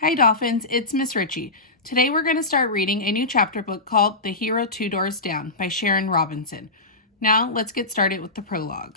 Hi Dolphins, it's Miss Ritchie. Today we're going to start reading a new chapter book called The Hero Two Doors Down by Sharon Robinson. Now let's get started with the prologue.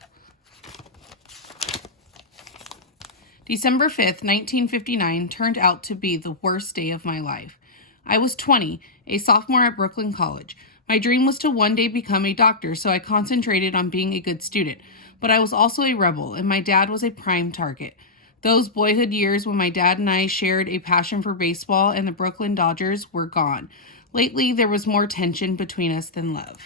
December 5th, 1959 turned out to be the worst day of my life. I was 20, a sophomore at Brooklyn College. My dream was to one day become a doctor, so I concentrated on being a good student. But I was also a rebel, and my dad was a prime target. Those boyhood years when my dad and I shared a passion for baseball and the Brooklyn Dodgers were gone. Lately, there was more tension between us than love.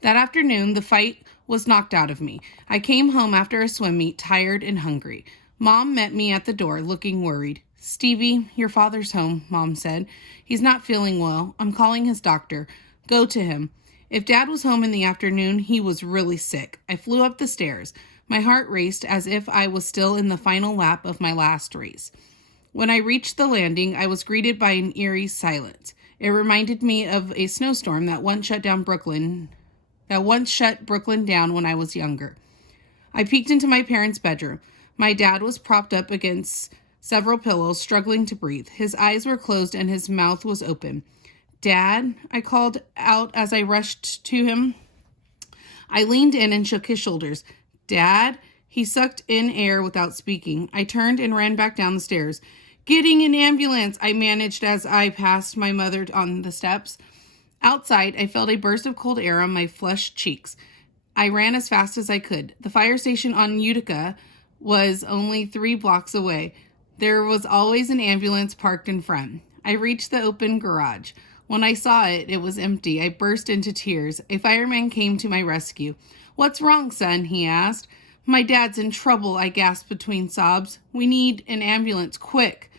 That afternoon, the fight was knocked out of me. I came home after a swim meet, tired and hungry. Mom met me at the door, looking worried. "Stevie, your father's home," Mom said. "He's not feeling well. I'm calling his doctor. Go to him." If Dad was home in the afternoon, he was really sick. I flew up the stairs. My heart raced as if I was still in the final lap of my last race. When I reached the landing, I was greeted by an eerie silence. It reminded me of a snowstorm that once shut Brooklyn down when I was younger. I peeked into my parents' bedroom. My dad was propped up against several pillows, struggling to breathe. His eyes were closed and his mouth was open. "Dad," I called out as I rushed to him. I leaned in and shook his shoulders. "Dad?" He sucked in air without speaking. I turned and ran back down the stairs. "Getting an ambulance," I managed as I passed my mother on the steps. Outside, I felt a burst of cold air on my flushed cheeks. I ran as fast as I could. The fire station on Utica was only 3 blocks away. There was always an ambulance parked in front. I reached the open garage. When I saw it, it was empty. I burst into tears. A fireman came to my rescue. "What's wrong, son?" he asked. "My dad's in trouble," I gasped between sobs. "We need an ambulance, quick."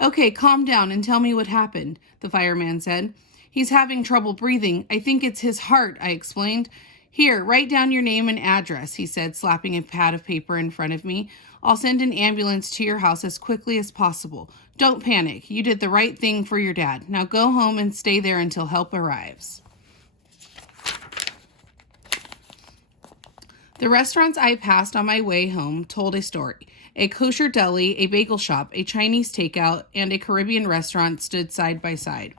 "Okay, calm down and tell me what happened," the fireman said. "He's having trouble breathing. I think it's his heart," I explained. "Here, write down your name and address," he said, slapping a pad of paper in front of me. "I'll send an ambulance to your house as quickly as possible. Don't panic. You did the right thing for your dad. Now go home and stay there until help arrives." The restaurants I passed on my way home told a story. A kosher deli, a bagel shop, a Chinese takeout, and a Caribbean restaurant stood side by side.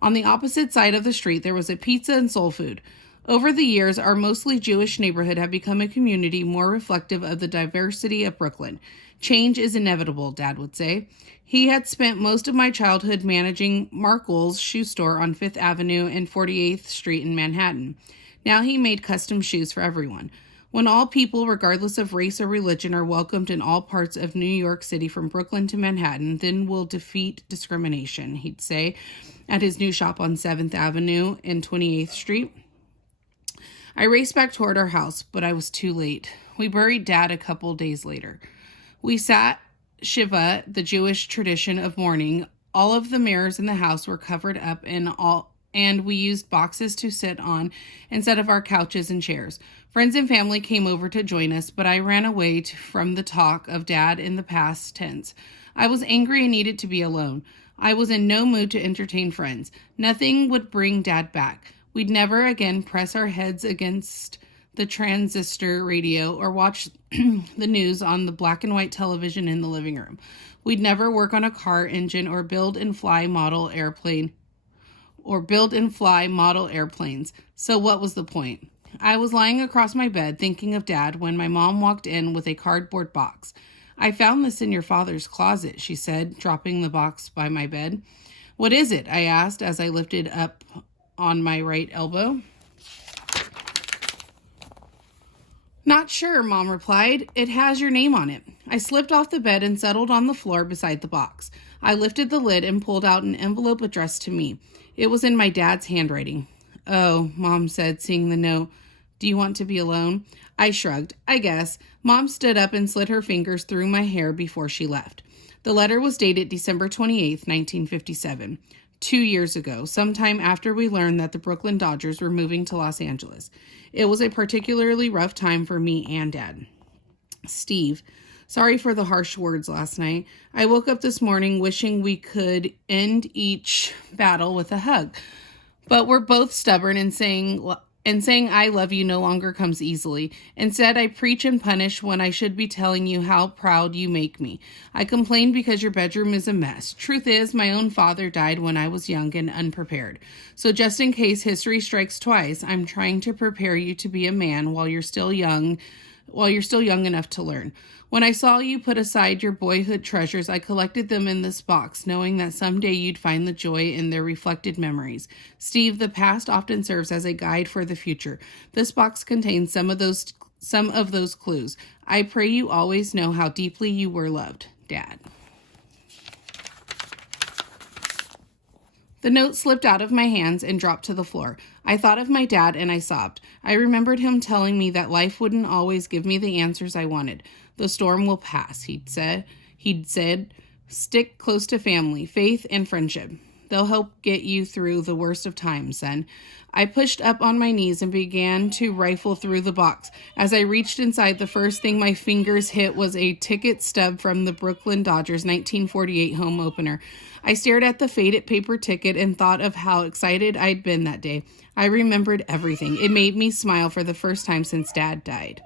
On the opposite side of the street, there was a pizza and soul food. Over the years, our mostly Jewish neighborhood had become a community more reflective of the diversity of Brooklyn. "Change is inevitable," Dad would say. He had spent most of my childhood managing Markle's shoe store on 5th Avenue and 48th Street in Manhattan. Now he made custom shoes for everyone. "When all people, regardless of race or religion, are welcomed in all parts of New York City from Brooklyn to Manhattan, then we'll defeat discrimination," he'd say at his new shop on 7th Avenue and 28th Street. I raced back toward our house, but I was too late. We buried Dad a couple days later. We sat Shiva, the Jewish tradition of mourning. All of the mirrors in the house were covered up and we used boxes to sit on instead of our couches and chairs. Friends and family came over to join us, but I ran away from the talk of Dad in the past tense. I was angry and needed to be alone. I was in no mood to entertain friends. Nothing would bring Dad back. We'd never again press our heads against the transistor radio or watch the news on the black and white television in the living room. We'd never work on a car engine or build and fly model airplanes. So what was the point? I was lying across my bed thinking of Dad when my mom walked in with a cardboard box. "I found this in your father's closet," she said, dropping the box by my bed. "What is it?" I asked as I lifted up on my right elbow. "Not sure," Mom replied. "It has your name on it." I slipped off the bed and settled on the floor beside the box. I lifted the lid and pulled out an envelope addressed to me. It was in my dad's handwriting. "Oh," Mom said, seeing the note. "Do you want to be alone?" I shrugged. "I guess." Mom stood up and slid her fingers through my hair before she left. The letter was dated December 28th, 1957. 2 years ago, sometime after we learned that the Brooklyn Dodgers were moving to Los Angeles. It was a particularly rough time for me and Dad. "Steve, sorry for the harsh words last night. I woke up this morning wishing we could end each battle with a hug. But we're both stubborn and saying And saying I love you no longer comes easily. Instead, I preach and punish when I should be telling you how proud you make me. I complain because your bedroom is a mess. Truth is, my own father died when I was young and unprepared. So just in case history strikes twice, I'm trying to prepare you to be a man while you're still young enough to learn. When I saw you put aside your boyhood treasures, I collected them in this box, knowing that someday you'd find the joy in their reflected memories. Steve, the past often serves as a guide for the future. This box contains some of those clues. I pray you always know how deeply you were loved, Dad. The note slipped out of my hands and dropped to the floor. I thought of my dad and I sobbed. I remembered him telling me that life wouldn't always give me the answers I wanted. The storm will pass, he'd said. Stick close to family, faith, and friendship. They'll help get you through the worst of times, son. I pushed up on my knees and began to rifle through the box. As I reached inside, the first thing my fingers hit was a ticket stub from the Brooklyn Dodgers 1948 home opener. I stared at the faded paper ticket and thought of how excited I'd been that day. I remembered everything. It made me smile for the first time since Dad died.